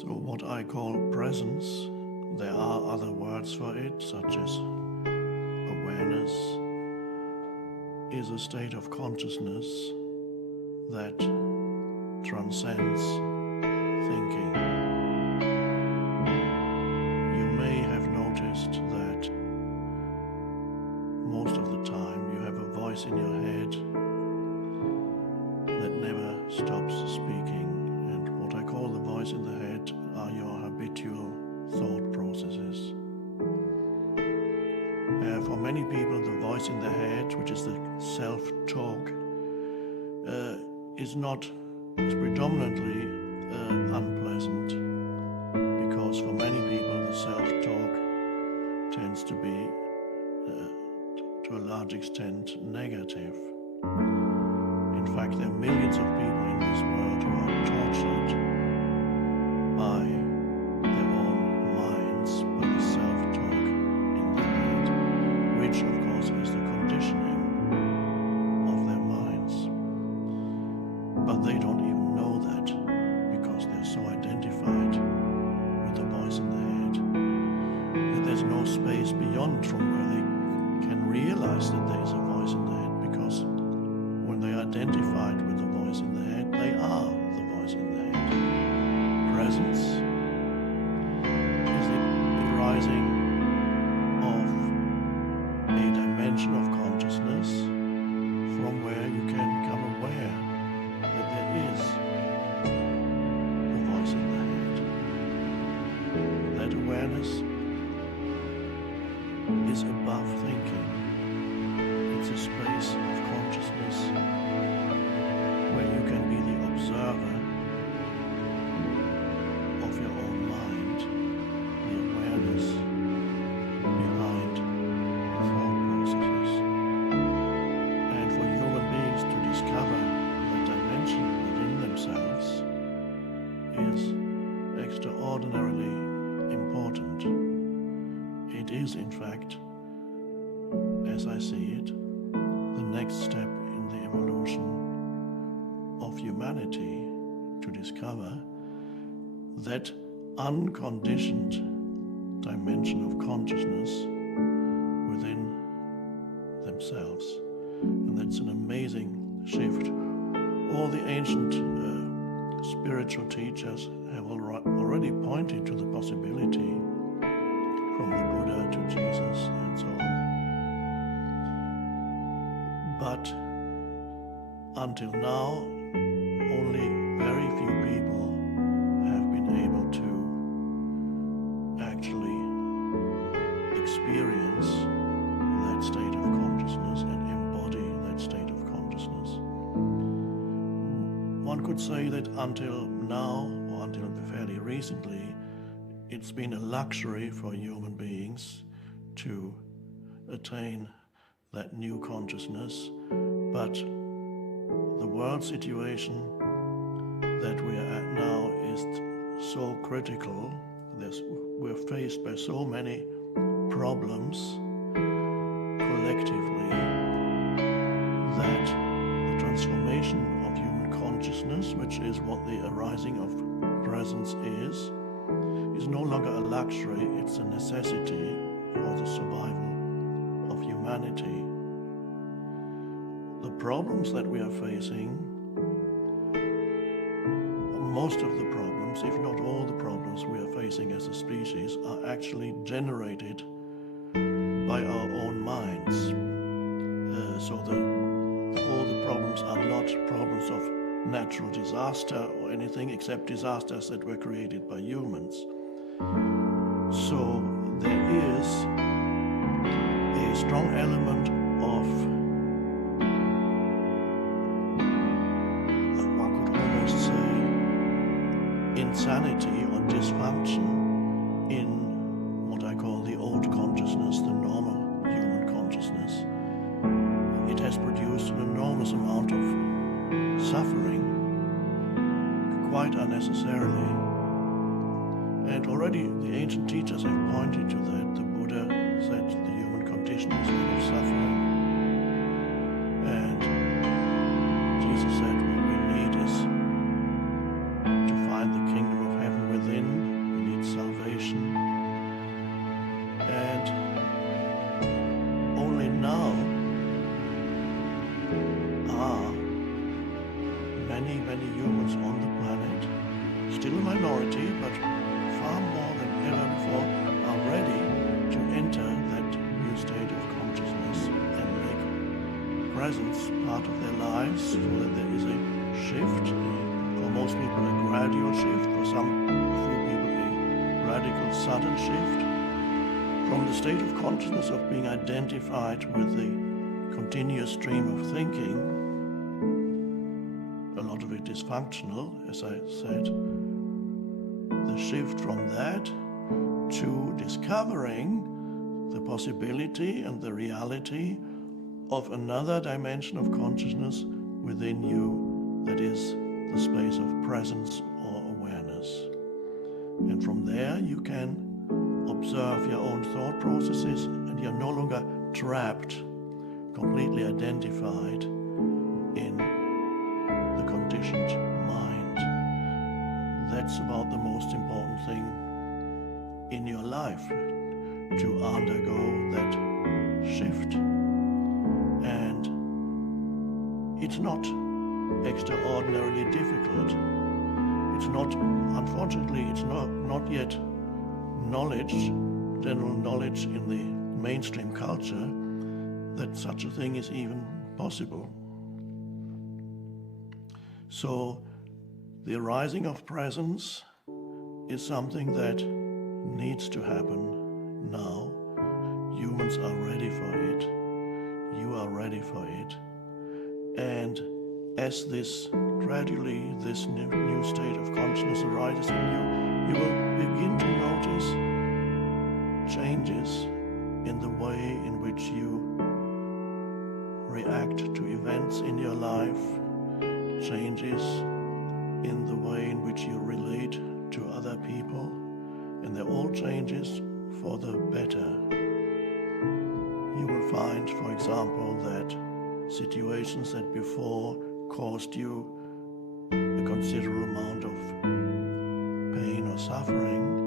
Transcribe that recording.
So what I call presence, there are other words for it, such as awareness, is a state of consciousness that transcends thinking. You may have noticed that most of the time you have a voice in your head that never stops speaking, and what I call the voice in the head are your habitual thought processes. For many people, the voice in the head, which is the self-talk, is predominantly unpleasant, because for many people the self-talk tends to be, to a large extent, negative. In fact, there are millions of people in this world who are tortured by their own minds, by the self-talk in their head, which of course is the conditioning of their minds. But they don't even know that, because they're so identified with the voice in the head that there's no space beyond from where they can realize that there is a voice in the head, because when they are identified with the voice in the head, they are the voice in the head. Presence is the rising of a dimension of consciousness from where you can become aware that there is the voice in the head. That awareness is above thinking. It's a space of consciousness where you can be the observer of your own mind, the awareness behind the thought processes. And for human beings to discover the dimension within themselves is extraordinarily important. It is, in fact, as I see it, the next step in the evolution of humanity to discover that unconditioned dimension of consciousness within themselves. And that's an amazing shift. All the ancient spiritual teachers have already pointed to the possibility, from the Buddha to Jesus and so on. But until now, only very few people have been able to actually experience that state of consciousness and embody that state of consciousness. One could say that until now, or until fairly recently, it's been a luxury for human beings to attain that new consciousness, but the world situation that we are at now is so critical. We're faced by so many problems collectively that the transformation of human consciousness, which is what the arising of presence is no longer a luxury, it's a necessity for the survival of humanity. The problems that we are facing, most of the problems, if not all the problems we are facing as a species, are actually generated by our own minds. So all the problems are not problems of natural disaster or anything except disasters that were created by humans. So there is a strong element of, one could almost say, insanity or dysfunction in what I call the old consciousness, the normal human consciousness. It has produced an enormous amount of suffering, quite unnecessarily. And already the ancient teachers have pointed to that. The Buddha said the human condition is one of suffering. And Jesus said what we need is to find the kingdom of heaven within presence part of their lives, so that there is a shift, for most people a gradual shift, for some few people a radical sudden shift, from the state of consciousness of being identified with the continuous stream of thinking, a lot of it dysfunctional, as I said, the shift from that to discovering the possibility and the reality of another dimension of consciousness within you, that is the space of presence or awareness. And from there you can observe your own thought processes, and you're no longer trapped, completely identified in the conditioned mind. That's about the most important thing in your life, to undergo that shift. And it's not extraordinarily difficult. It's not, unfortunately, it's not yet knowledge, general knowledge in the mainstream culture, that such a thing is even possible. So the arising of presence is something that needs to happen now. Humans are ready for it. You are ready for it. And as this gradually, this new state of consciousness arises in you, you will begin to notice changes in the way in which you react to events in your life, changes in the way in which you relate to other people, and they're all changes for the better. You will find, for example, that situations that before caused you a considerable amount of pain or suffering